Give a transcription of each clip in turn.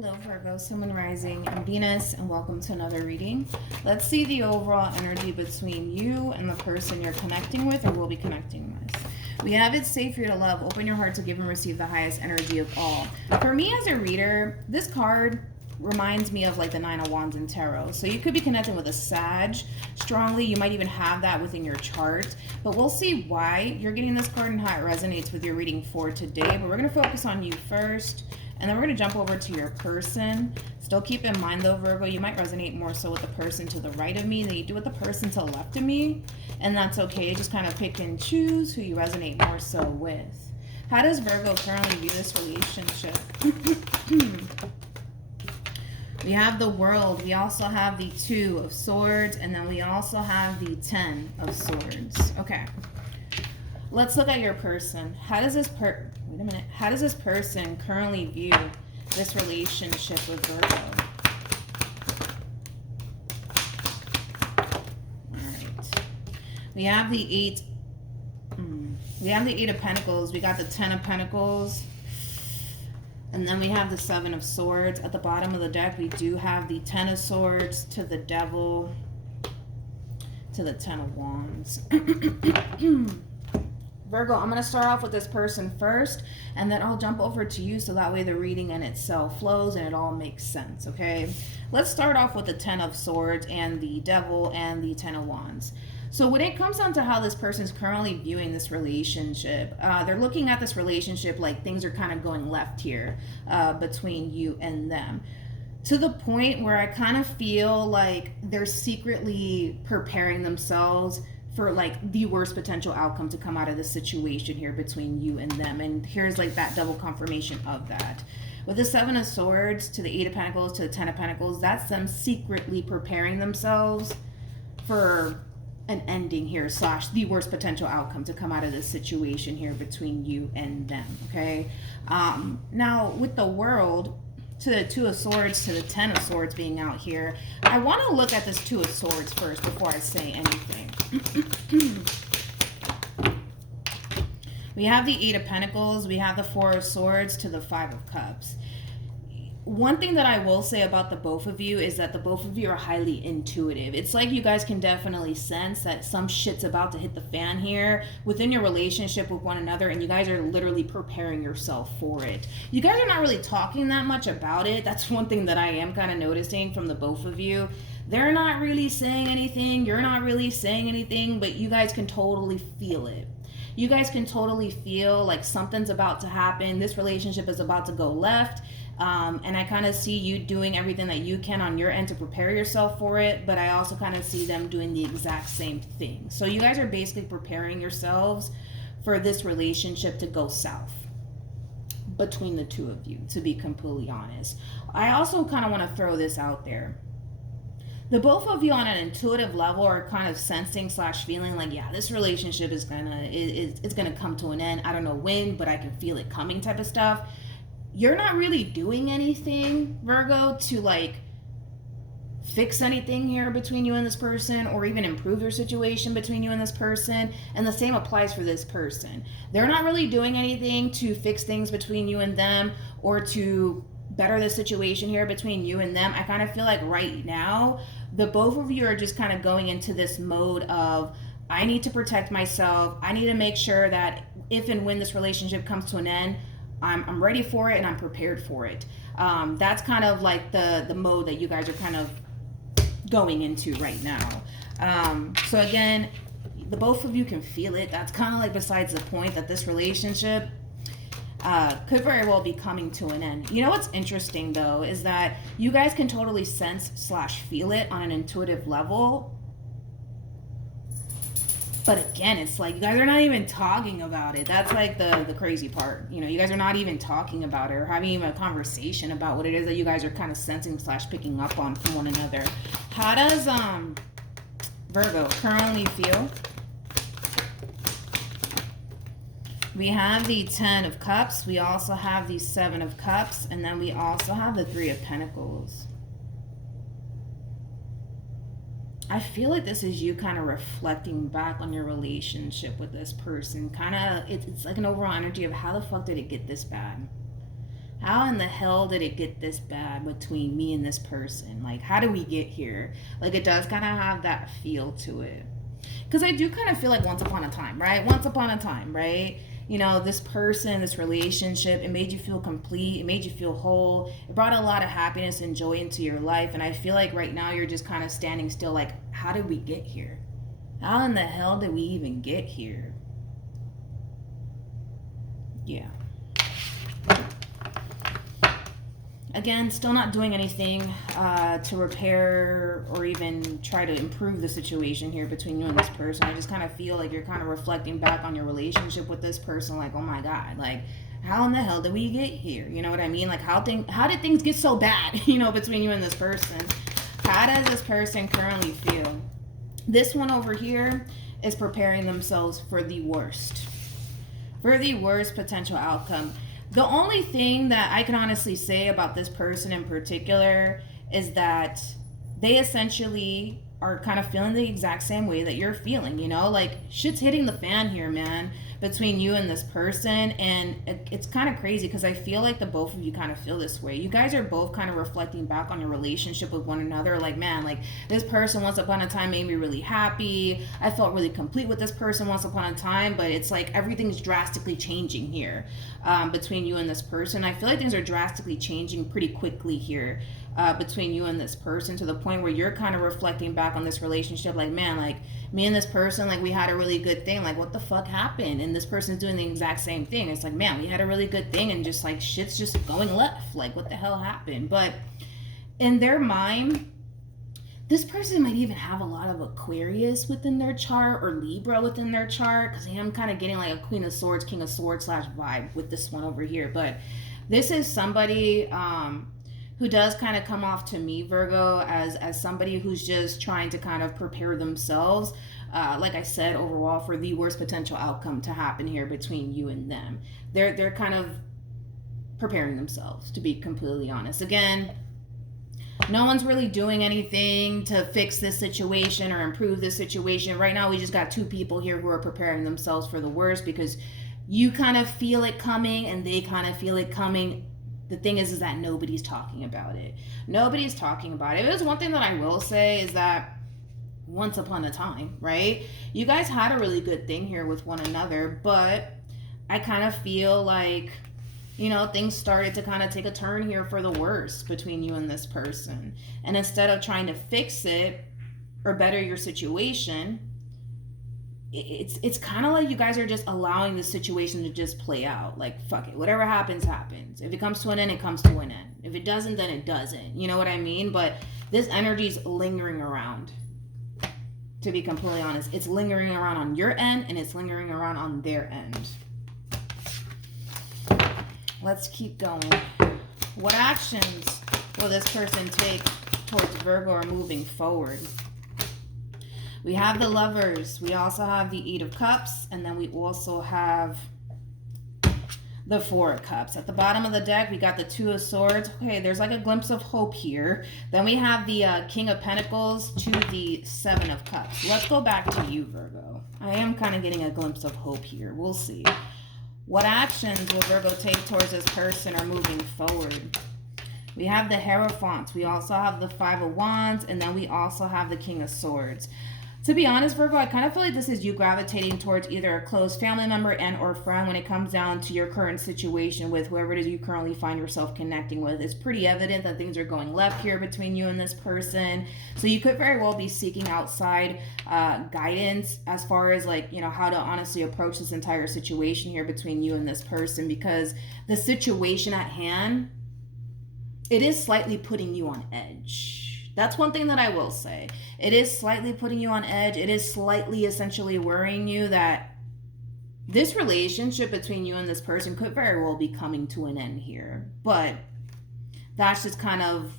Hello Virgo, Sun, Moon, Rising, and Venus, and welcome to another reading. Let's see the overall energy between you and the person you're connecting with or will be connecting with. We have It's Safe for You to Love. Open your heart to give and receive the highest energy of all. For me as a reader, this card reminds me of like the Nine of Wands in Tarot. So you could be connecting with a Sag strongly. You might even have that within your chart. But we'll see why you're getting this card and how it resonates with your reading for today. But we're going to focus on you first. And then we're going to jump over to your person. Still keep in mind though, Virgo, you might resonate more so with the person to the right of me than you do with the person to the left of me. And that's okay. Just kind of pick and choose who you resonate more so with. How does Virgo currently view this relationship? We have the World. We also have the Two of Swords. And then we also have the Ten of Swords. Okay. Let's look at your person. How does this How does this person currently view this relationship with Virgo? All right. We have the Eight of Pentacles. We got the Ten of Pentacles. And then we have the Seven of Swords. At the bottom of the deck, we do have the Ten of Swords to the Devil to the Ten of Wands. Virgo, I'm going to start off with this person first, and then I'll jump over to you so that way the reading in itself flows and it all makes sense, okay? Let's start off with the Ten of Swords and the Devil and the Ten of Wands. So when it comes down to how this person's currently viewing this relationship, they're looking at this relationship like things are kind of going left here between you and them. To the point where I kind of feel like they're secretly preparing themselves for like the worst potential outcome to come out of this situation here between you and them. And here's like that double confirmation of that. With the Seven of Swords to the Eight of Pentacles to the Ten of Pentacles, that's them secretly preparing themselves for an ending here / the worst potential outcome to come out of this situation here between you and them, okay? Now with the World to the Two of Swords to the Ten of Swords being out here, I want to look at this Two of Swords first before I say anything. We have the Eight of Pentacles, we have the Four of Swords to the Five of Cups. One thing that I will say about the both of you is that the both of you are highly intuitive. It's like you guys can definitely sense that some shit's about to hit the fan here within your relationship with one another, and you guys are literally preparing yourself for it. You guys are not really talking that much about it. That's one thing that I am kind of noticing from the both of you. They're not really saying anything. You're not really saying anything, but you guys can totally feel it. You guys can totally feel like something's about to happen. This relationship is about to go left. And I kind of see you doing everything that you can on your end to prepare yourself for it, but I also kind of see them doing the exact same thing. So you guys are basically preparing yourselves for this relationship to go south between the two of you, to be completely honest. I also kind of want to throw this out there. The both of you on an intuitive level are kind of sensing / feeling like, yeah, this relationship is it's gonna come to an end. I don't know when, but I can feel it coming type of stuff. You're not really doing anything, Virgo, to like fix anything here between you and this person or even improve your situation between you and this person. And the same applies for this person. They're not really doing anything to fix things between you and them or to better the situation here between you and them. I kind of feel like right now, the both of you are just kind of going into this mode of, I need to protect myself. I need to make sure that if and when this relationship comes to an end, I'm ready for it and I'm prepared for it. That's kind of like the mode that you guys are kind of going into right now. So again, the both of you can feel it. That's kind of like besides the point that this relationship could very well be coming to an end. You know what's interesting though is that you guys can totally sense / feel it on an intuitive level. But again, it's like you guys are not even talking about it. That's like the crazy part. You know, you guys are not even talking about it or having even a conversation about what it is that you guys are kind of sensing / picking up on from one another. How does Virgo currently feel? We have the Ten of Cups. We also have the Seven of Cups. And then we also have the Three of Pentacles. I feel like this is you kind of reflecting back on your relationship with this person. Kind of, it's like an overall energy of how the fuck did it get this bad? How in the hell did it get this bad between me and this person? Like, how do we get here? Like, it does kind of have that feel to it. Because I do kind of feel like once upon a time, right? Once upon a time, right? You know, this person, this relationship, it made you feel complete. It made you feel whole. It brought a lot of happiness and joy into your life. And I feel like right now you're just kind of standing still, like, how did we get here? How in the hell did we even get here? Yeah. Again, still not doing anything to repair or even try to improve the situation here between you and this person. I just kind of feel like you're kind of reflecting back on your relationship with this person, like, oh my God, like, how in the hell did we get here? You know what I mean? Like, how did things get so bad, you know, between you and this person? How does this person currently feel? This one over here is preparing themselves for the worst. For the worst potential outcome. The only thing that I can honestly say about this person in particular is that they essentially are kind of feeling the exact same way that you're feeling, you know? Like, shit's hitting the fan here, man, between you and this person. And it's kind of crazy because I feel like the both of you kind of feel this way. You guys are both kind of reflecting back on your relationship with one another. Like, man, like, this person once upon a time made me really happy. I felt really complete with this person once upon a time, but it's like everything's drastically changing here between you and this person. I feel like things are drastically changing pretty quickly here. Between you and this person, to the point where you're kind of reflecting back on this relationship, like, man, like, me and this person, like, we had a really good thing, like, what the fuck happened? And this person's doing the exact same thing. It's like, man, we had a really good thing and just like shit's just going left, like, what the hell happened? But in their mind, this person might even have a lot of Aquarius within their chart or Libra within their chart, because I'm kind of getting like a Queen of Swords, King of Swords / vibe with this one over here. But this is somebody who does kind of come off to me, Virgo, as somebody who's just trying to kind of prepare themselves, like I said, overall for the worst potential outcome to happen here between you and them. They're kind of preparing themselves, to be completely honest. Again, no one's really doing anything to fix this situation or improve this situation. Right now, we just got two people here who are preparing themselves for the worst because you kind of feel it coming and they kind of feel it coming. The thing is that nobody's talking about it. Nobody's talking about it. There's one thing that I will say is that once upon a time, right? You guys had a really good thing here with one another, but I kind of feel like, you know, things started to kind of take a turn here for the worse between you and this person. And instead of trying to fix it or better your situation, it's kind of like you guys are just allowing the situation to just play out. Like, fuck it, whatever happens, happens. If it comes to an end, it comes to an end. If it doesn't, then it doesn't. You know what I mean? But this energy's lingering around, to be completely honest. It's lingering around on your end, and it's lingering around on their end. Let's keep going. What actions will this person take towards Virgo or moving forward? We have the Lovers. We also have the Eight of Cups. And then we also have the Four of Cups. At the bottom of the deck, we got the Two of Swords. Okay, there's like a glimpse of hope here. Then we have the King of Pentacles to the Seven of Cups. Let's go back to you, Virgo. I am kind of getting a glimpse of hope here. We'll see. What actions will Virgo take towards this person or moving forward? We have the Hierophant. We also have the Five of Wands. And then we also have the King of Swords. To be honest, Virgo, I kind of feel like this is you gravitating towards either a close family member and or friend when it comes down to your current situation with whoever it is you currently find yourself connecting with. It's pretty evident that things are going left here between you and this person. So you could very well be seeking outside guidance as far as, like, you know, how to honestly approach this entire situation here between you and this person, because the situation at hand, it is slightly putting you on edge. That's one thing that I will say. It is slightly putting you on edge. It is slightly essentially worrying you that this relationship between you and this person could very well be coming to an end here. But that's just kind of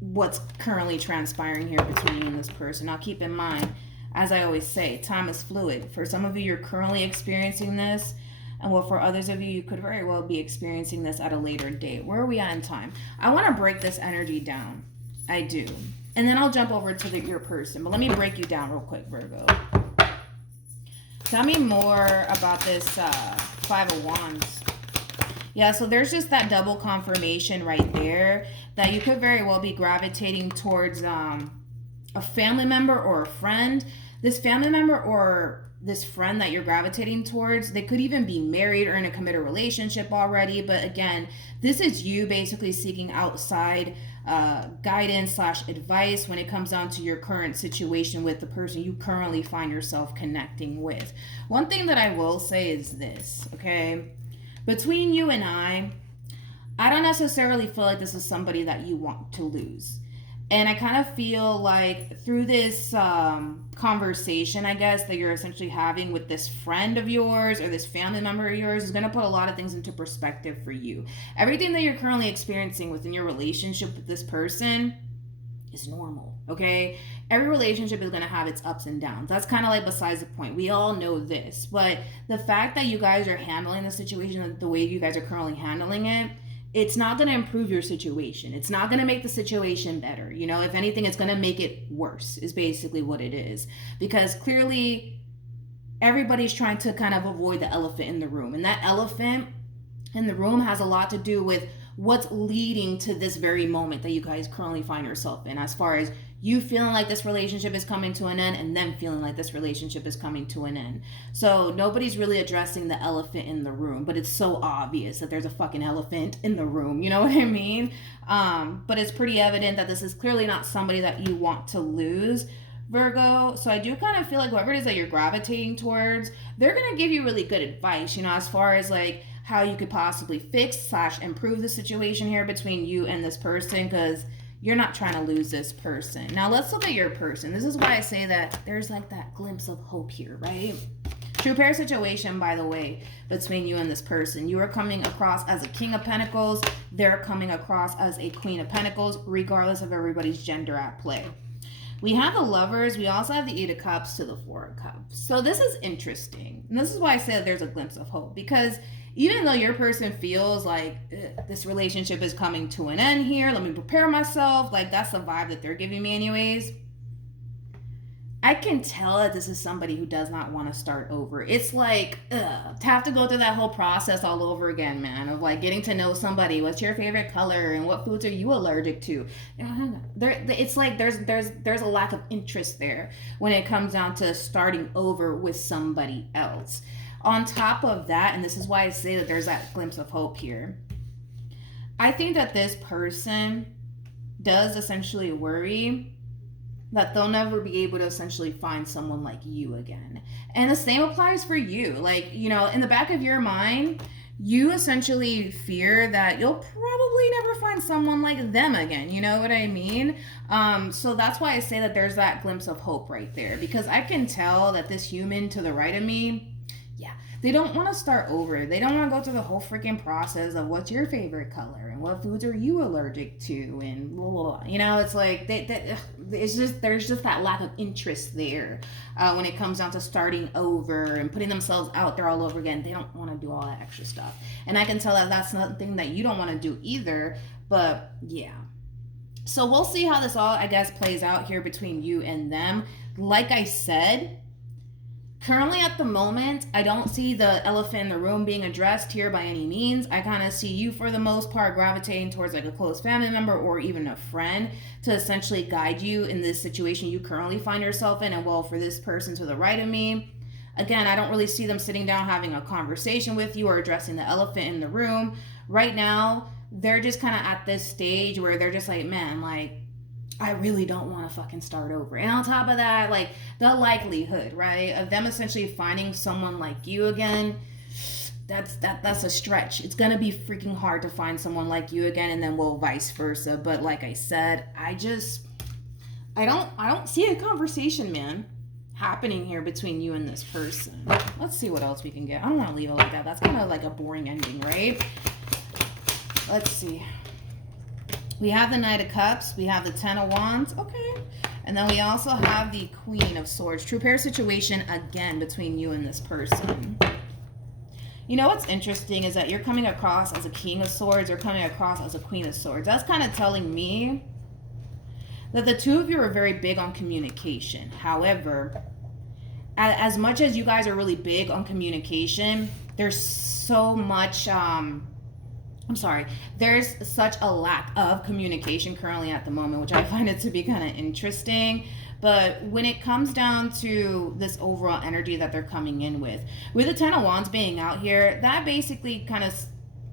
what's currently transpiring here between you and this person. Now keep in mind, as I always say, time is fluid. For some of you, you're currently experiencing this. And well, for others of you, you could very well be experiencing this at a later date. Where are we at in time? I want to break this energy down. I do. And then I'll jump over to your person. But let me break you down real quick, Virgo. Tell me more about this Five of Wands. Yeah, so there's just that double confirmation right there that you could very well be gravitating towards a family member or a friend. This family member or this friend that you're gravitating towards, they could even be married or in a committed relationship already. But again, this is you basically seeking outside guidance / advice when it comes down to your current situation with the person you currently find yourself connecting with. One thing that I will say is this, okay? Between you and I don't necessarily feel like this is somebody that you want to lose. And I kind of feel like through this conversation, I guess, that you're essentially having with this friend of yours or this family member of yours is going to put a lot of things into perspective for you. Everything that you're currently experiencing within your relationship with this person is normal, okay? Every relationship is going to have its ups and downs. That's kind of like besides the point. We all know this. But the fact that you guys are handling the situation the way you guys are currently handling it, it's not going to improve your situation. It's not going to make the situation better. You know, if anything, it's going to make it worse, is basically what it is. Because clearly, everybody's trying to kind of avoid the elephant in the room. And that elephant in the room has a lot to do with what's leading to this very moment that you guys currently find yourself in, as far as you feeling like this relationship is coming to an end and them feeling like this relationship is coming to an end. So nobody's really addressing the elephant in the room, but it's so obvious that there's a fucking elephant in the room, you know what I mean? But it's pretty evident that this is clearly not somebody that you want to lose, Virgo. So I do kind of feel like whoever it is that you're gravitating towards, they're going to give you really good advice, you know, as far as like how you could possibly fix / improve the situation here between you and this person, because you're not trying to lose this person. Now let's look at your person. This is why I say that there's like that glimpse of hope here, right? True pair situation, by the way, between you and this person. You are coming across as a King of Pentacles. They're coming across as a Queen of Pentacles, regardless of everybody's gender at play. We have the Lovers. We also have the Eight of Cups to the Four of Cups. So this is interesting. And this is why I say that there's a glimpse of hope, because even though your person feels like this relationship is coming to an end here, let me prepare myself, like that's the vibe that they're giving me anyways, I can tell that this is somebody who does not want to start over. It's like, to have to go through that whole process all over again, man, of like getting to know somebody. What's your favorite color and what foods are you allergic to? It's like there's a lack of interest there when it comes down to starting over with somebody else. On top of that, and this is why I say that there's that glimpse of hope here, I think that this person does essentially worry that they'll never be able to essentially find someone like you again. And the same applies for you. Like, you know, in the back of your mind, you essentially fear that you'll probably never find someone like them again. You know what I mean? So that's why I say that there's that glimpse of hope right there, because I can tell that this human to the right of me, they don't want to start over. They don't want to go through the whole freaking process of what's your favorite color and what foods are you allergic to and blah, blah, blah. You know, it's like there's just that lack of interest there when it comes down to starting over and putting themselves out there all over again. They don't want to do all that extra stuff. And I can tell that that's something that you don't want to do either. But yeah. So we'll see how this all, I guess, plays out here between you and them. Like I said, currently at the moment, I don't see the elephant in the room being addressed here by any means. I kind of see you, for the most part, gravitating towards like a close family member or even a friend to essentially guide you in this situation you currently find yourself in. And well, for this person to the right of me, again, I don't really see them sitting down having a conversation with you or addressing the elephant in the room. Right now, they're just kind of at this stage where they're just like, man, like, I really don't want to fucking start over. And on top of that, like, the likelihood, right, of them essentially finding someone like you again, that's a stretch. It's gonna be freaking hard to find someone like you again, and then well, vice versa. But like I said, I don't see a conversation, man, happening here between you and this person. Let's see what else we can get. I don't want to leave it like that. That's kind of like a boring ending, right? Let's see. We have the Knight of Cups. We have the Ten of Wands. Okay. And then we also have the Queen of Swords. True pair situation again between you and this person. You know what's interesting is that you're coming across as a King of Swords or coming across as a Queen of Swords. That's kind of telling me that the two of you are very big on communication. However, as much as you guys are really big on communication, there's so much I'm sorry, there's such a lack of communication currently at the moment, which I find it to be kind of interesting. But when it comes down to this overall energy that they're coming in with the Ten of Wands being out here, that basically kind of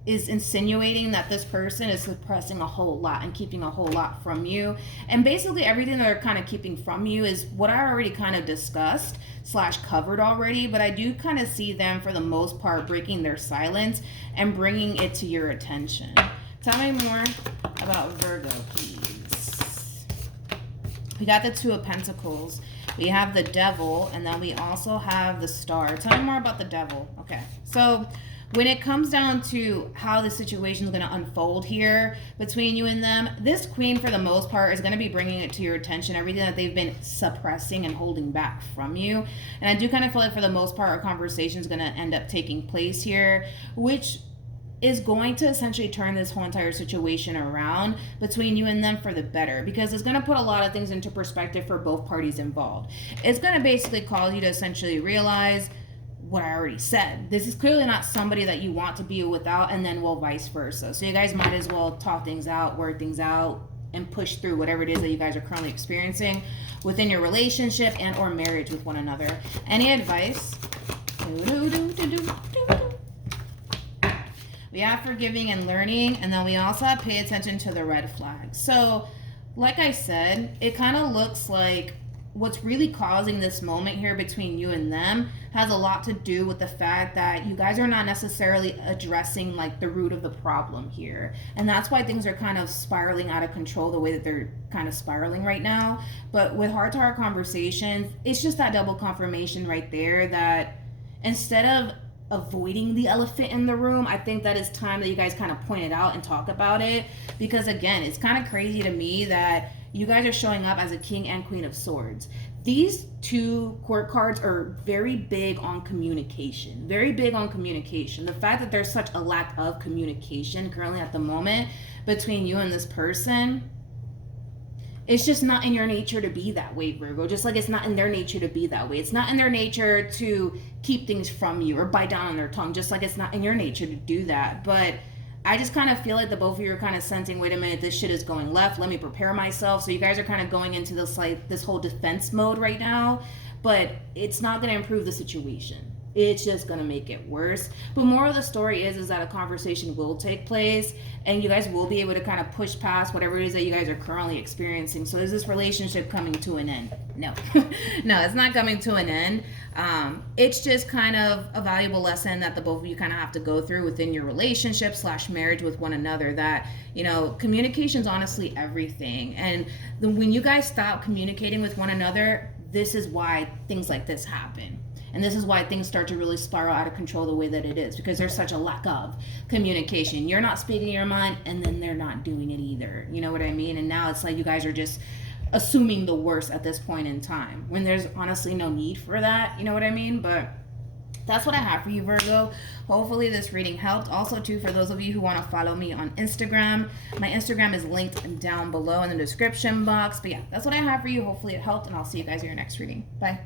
is insinuating that this person is suppressing a whole lot and keeping a whole lot from you. And basically everything that they're kind of keeping from you is what I already kind of discussed slash covered already, but I do kind of see them for the most part breaking their silence and bringing it to your attention. Tell me more about Virgo, please. We got the Two of Pentacles. We have the Devil, and then we also have the Star. Tell me more about the Devil. Okay, so when it comes down to how the situation is going to unfold here between you and them, this queen, for the most part, is going to be bringing it to your attention, everything that they've been suppressing and holding back from you. And I do kind of feel like, for the most part, our conversation is going to end up taking place here, which is going to essentially turn this whole entire situation around between you and them for the better, because it's going to put a lot of things into perspective for both parties involved. It's going to basically cause you to essentially realize what I already said. This is clearly not somebody that you want to be without, and then, well, vice versa. So you guys might as well talk things out, work things out, and push through whatever it is that you guys are currently experiencing within your relationship and or marriage with one another. Any advice? We have forgiving and learning, and then we also have pay attention to the red flags. So, like I said, it kind of looks like what's really causing this moment here between you and them has a lot to do with the fact that you guys are not necessarily addressing like the root of the problem here. And that's why things are kind of spiraling out of control the way that they're kind of spiraling right now. But with heart-to-heart conversations, it's just that double confirmation right there that instead of avoiding the elephant in the room, I think that it's time that you guys kind of point it out and talk about it. Because again, it's kind of crazy to me that you guys are showing up as a King and Queen of Swords. These two court cards are very big on communication. Very big on communication. The fact that there's such a lack of communication currently at the moment between you and this person, it's just not in your nature to be that way, Virgo. Just like it's not in their nature to be that way. It's not in their nature to keep things from you or bite down on their tongue, just like it's not in your nature to do that. But I just kind of feel like the both of you are kind of sensing, wait a minute, this shit is going left. Let me prepare myself. So you guys are kind of going into this like this whole defense mode right now, but it's not going to improve the situation. It's just going to make it worse. But more of the story is that a conversation will take place and you guys will be able to kind of push past whatever it is that you guys are currently experiencing. So is this relationship coming to an end? No. No, it's not coming to an end. It's just kind of a valuable lesson that the both of you kind of have to go through within your relationship / marriage with one another, that, you know, communication is honestly everything. And when you guys stop communicating with one another, this is why things like this happen. And this is why things start to really spiral out of control the way that it is, because there's such a lack of communication. You're not speaking your mind, and then they're not doing it either. You know what I mean? And now it's like you guys are just assuming the worst at this point in time, when there's honestly no need for that. You know what I mean? But that's what I have for you, Virgo. Hopefully this reading helped. Also, too, for those of you who want to follow me on Instagram, my Instagram is linked down below in the description box. But yeah, that's what I have for you. Hopefully it helped, and I'll see you guys in your next reading. Bye.